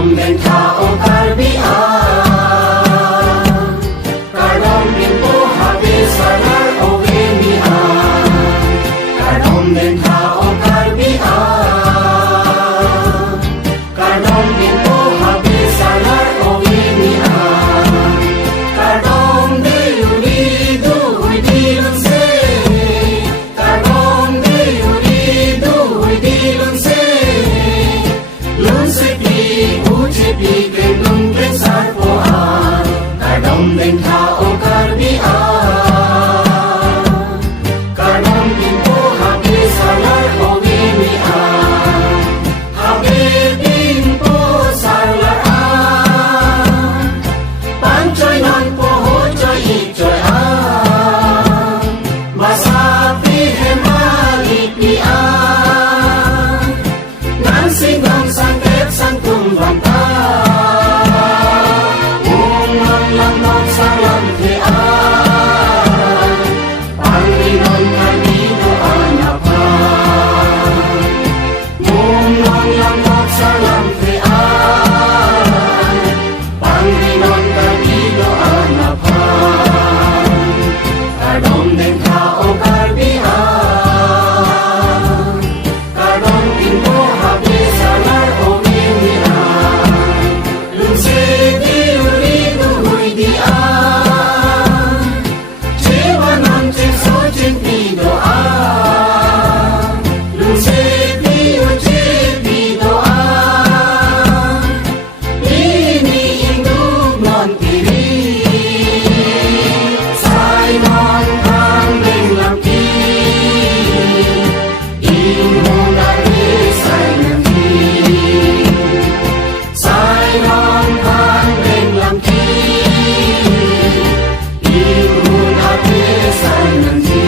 Kadom den tao karbian, kadom din po habis salar o winian. Kadom den tao karbian, kadom din po habis salar o winian. Kadom de uridu huidilun se, kadom de uridu huidilun se. Lun se pi uji pi kenung pensar poan, kadom den tao karbian, kadom din po habis salar o winian. Habis din po salaan, panchoy non po hochoy ichoy an, masapi hemalipian, nansing ang sangkep sang tumbanta, ungang lamok sa lampian, Panginoon kanino anapan, ungang lamok sa lampian, Panginoon kanino anapan. Kadom den tao karbian, kadom din po habis salar o winian. Lunse di uridu huidian, jiwanan jinso jinpidoan. Lunse di uji pidoan, ini induk non tiri. Sai non kang ding lampi, inmungan di sai nanti. Sai non kang ding lampi, inmungan di sai nanti.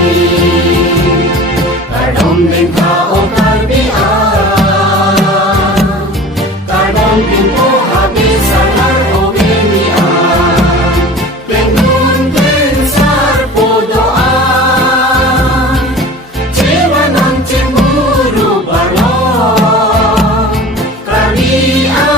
Kadom den tao karbian, kadom din po habis salar o winian. Kengun pensar po doan, jiwa ng cemburu balong, kalian